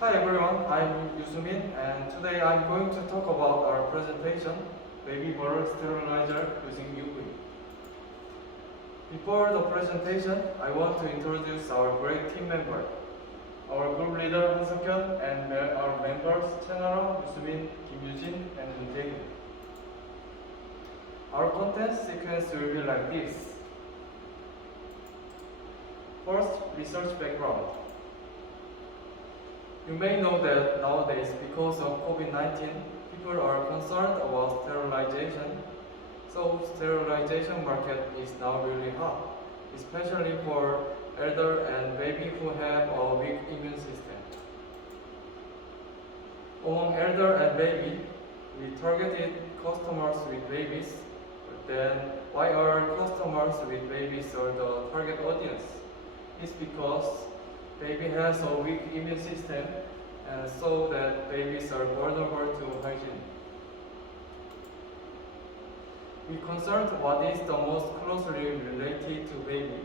Hi everyone, I'm Yusumin and today I'm going to talk about our presentation, Baby Bottle Sterilizer using UV. Before the presentation, I want to introduce our great team member. Our group leader Han Seok-hyun and our members Chenara, Yusumin, Kim Yujin and Min Jae-hyun. Our content sequence will be like this. First, research background. You may know that nowadays, because of COVID-19, people are concerned about sterilization. So sterilization market is now really hot, especially for elder and baby who have a weak immune system. Among elder and baby, we targeted customers with babies. But then, why are customers with babies are the target audience? It's because baby has a weak immune system, and so that babies are vulnerable to hygiene. We concerned what is the most closely related to baby.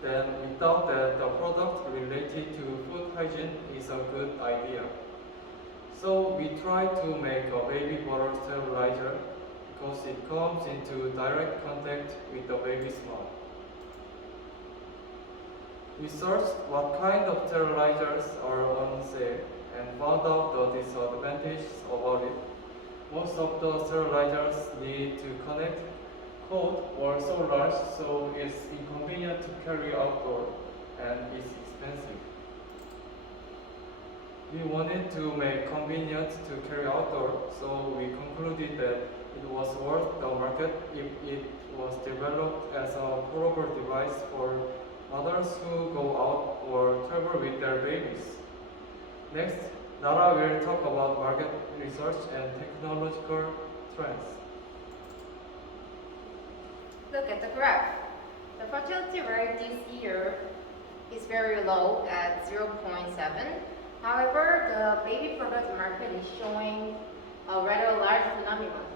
Then we thought that the product related to food hygiene is a good idea. So we tried to make a baby bottle sterilizer because it comes into direct contact with the baby's mouth. We searched what kind of sterilizers are on sale and found out the disadvantages about it. Most of the sterilizers need to connect, cold, or so large, so it's inconvenient to carry outdoor and it's expensive. We wanted to make convenient to carry outdoor, so we concluded that it was worth the market if it was developed as a portable device for mothers who go out or travel with their babies. Next, Nara will talk about market research and technological trends. Look at the graph. The fertility rate this year is very low at 0.7. However, the baby product market is showing a rather large phenomenon.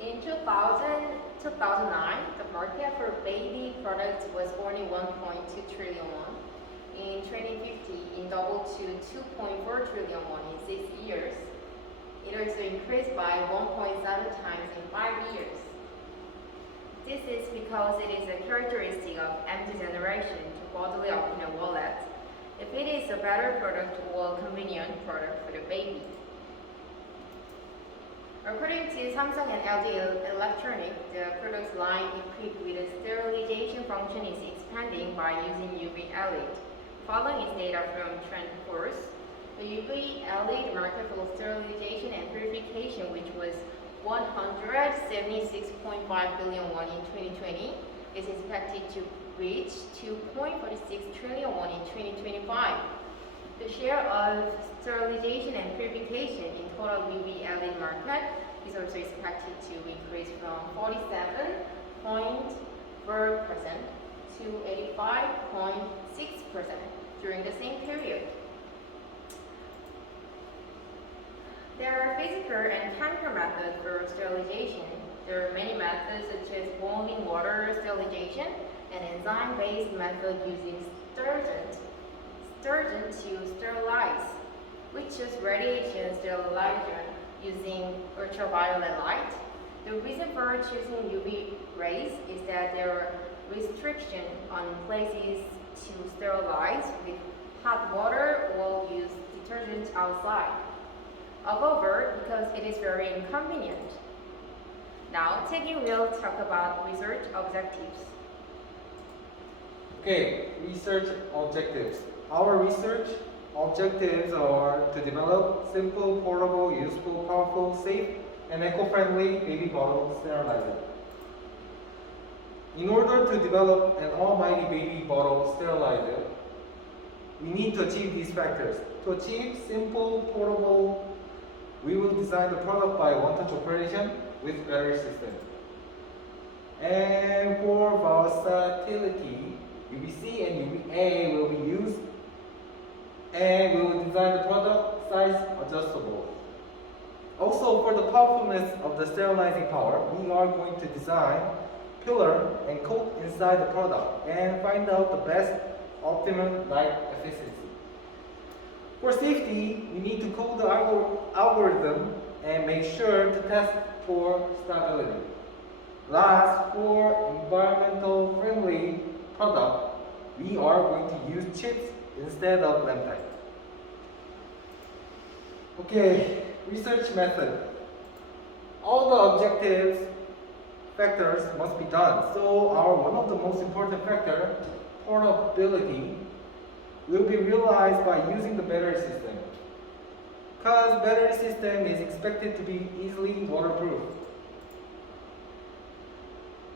In 2009, the market for baby products was only 1.2 trillion won. In 2050, it doubled to 2.4 trillion won in 6 years. It also increased by 1.7 times in 5 years. This is because it is a characteristic of empty generation to boldly open a wallet if it is a better product or convenient product for the baby. According to Samsung and LG Electronics, the product line equipped with a sterilization function is expanding by using UV LED. Following its data from TrendForce, the UV LED market for sterilization and purification, which was 176.5 billion won in 2020, is expected to reach 2.46 trillion won in 2025. The share of sterilization and purification in total UV LED market is also expected to increase from 47.4% to 85.6% during the same period. There are physical and chemical methods for sterilization. There are many methods such as boiling water sterilization and enzyme-based method using detergent to sterilize. We choose radiation sterilizer using ultraviolet light. The reason for choosing UV rays is that there are restrictions on places to sterilize with hot water or use detergent outside. However, because it is very inconvenient. Now, Tae-gi will talk about research objectives. Okay, research objectives. Our research objectives are to develop simple, portable, useful, powerful, safe, and eco-friendly baby bottle sterilizer. In order to develop an almighty baby bottle sterilizer, we need to achieve these factors. To achieve simple, portable, we will design the product by one-touch operation with battery system. And for versatility, UVC and UVA will be used, and we will design the product size adjustable. Also, for the powerfulness of the sterilizing power, we are going to design pillar and coat inside the product and find out the best optimum light efficiency. For safety, we need to code the algorithm and make sure to test for stability. Last, for environmental friendly product, we are going to use chips instead of lamp type. Okay, research method. All the objectives factors must be done. So one of the most important factor, portability, will be realized by using the battery system. Because battery system is expected to be easily waterproof.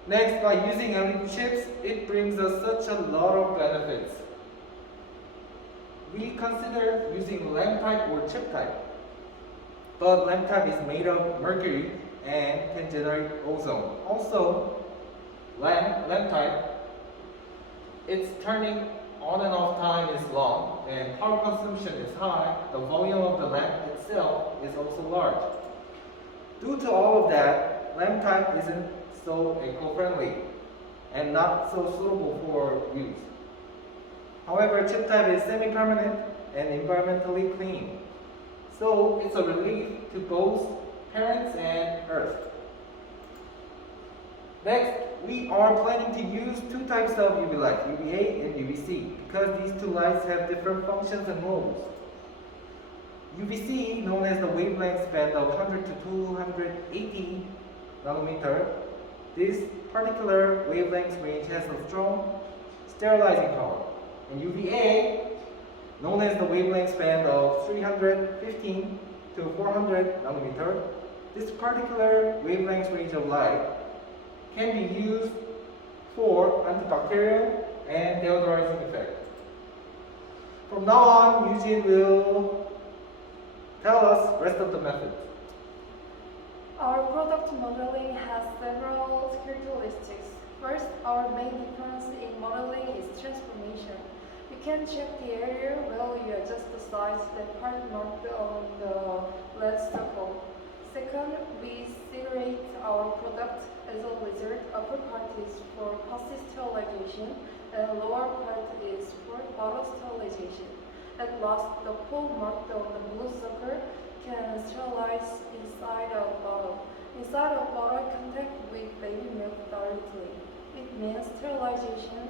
Next, by using LED chips, it brings us such a lot of benefits. We considered using lamp type or chip type. But lamp type is made of mercury and can generate ozone. Also, lamp type, its turning on and off time is long and power consumption is high. The volume of the lamp itself is also large. Due to all of that, lamp type isn't so eco-friendly and not so suitable for use. However, chip type is semi-permanent and environmentally clean. So it's a relief to both parents and Earth. Next, we are planning to use two types of UV light, UVA and UVC, because these two lights have different functions and roles. UVC, known as the wavelength band of 100 to 280 nanometer, this particular wavelength range has a strong sterilizing power. And UVA, known as the wavelength band of 315 to 400 nanometer, this particular wavelength range of light can be used for antibacterial and deodorizing effect. From now on, Eugene will tell us the rest of the methods. Our product modeling has several characteristics. First, our main difference in modeling is transformation. You can check the area where you adjust the size that part marked on the red circle. Second, we segregate our product. As a result, upper part is for passive sterilization and lower part is for bottle sterilization. At last, the pole marked on the blue circle can sterilize inside a bottle. Inside a bottle, contact with baby milk directly. It means sterilization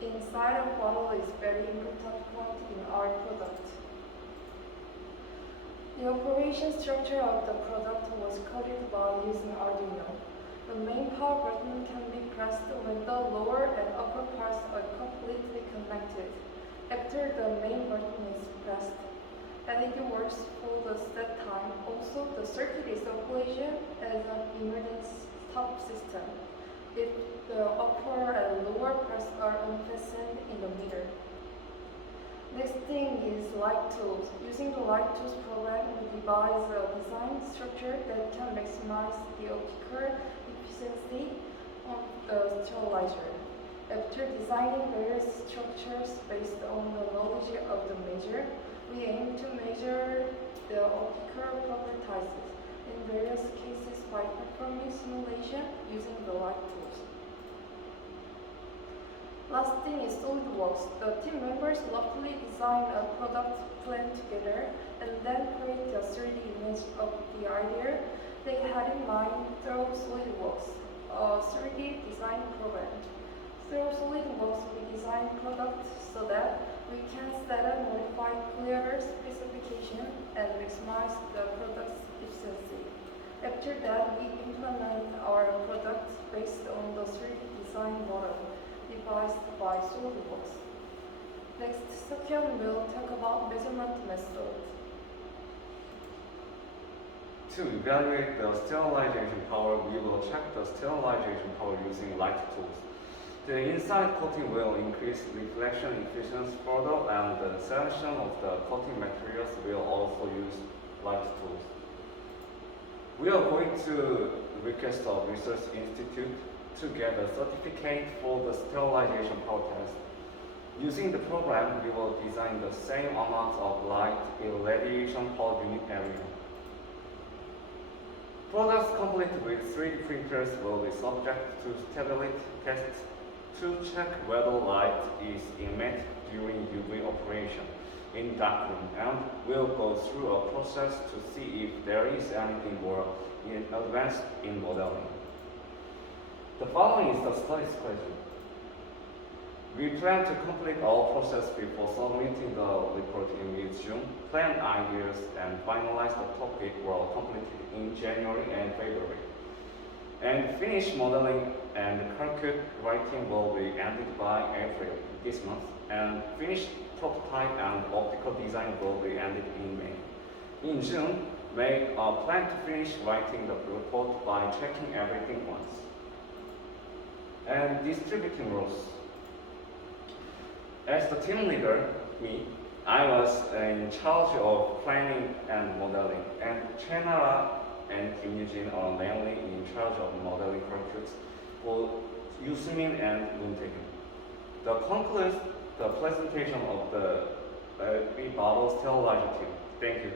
inside a bottle is very important part in our product. The operation structure of the product was coded by using Arduino. The main power button can be pressed when the lower and upper parts are completely connected. After the main button is pressed, LED works for the set time. Also, the circuit is operated as an emergency stop system if the upper and lower parts are unfastened in the meter. Next thing is light tools. Using the light tools program, we devise a design structure that can maximize the optical efficiency of the sterilizer. After designing various structures based on the knowledge of the measure, we aim to measure the optical properties in various cases by performing simulation using the light tools. Last thing is SolidWorks. The team members roughly design a product plan together and then create a 3D image of the idea they had in mind through SolidWorks, a 3D design program. Through SolidWorks, we design products so that we can set and modify clearer specification and maximize the product's efficiency. After that, we implement our product based on the 3D design model devised by SolidWorks. Next, Seokhyun will talk about measurement method. To evaluate the sterilization power, we will check the sterilization power using light tools. The inside coating will increase reflection efficiency further, and the selection of the coating materials will also use light tools. We are going to request a research institute to get a certificate for the sterilization power test. Using the program, we will design the same amount of light in radiation per unit area. Products complete with 3D printers will be subject to stability tests to check whether light is emitted during UV operation. in darkroom and will go through a process to see if there is anything more advanced in modeling. The following is the study schedule. We plan to complete all process before submitting the report in mid-June. Plan ideas and finalize the topic were completed in January and February. And finish modeling and calculate writing will be ended by April this month. And finish prototype and optical design will be ended in May. In June, we plan to finish writing the report by checking everything once. And distributing roles. As the team leader, I was in charge of planning and modeling, and Chenara and Kim Yujin are mainly in charge of modeling computes for Yusumin and Moon Tae-hyun. That concludes the presentation of the bubble sterilizer team. Thank you.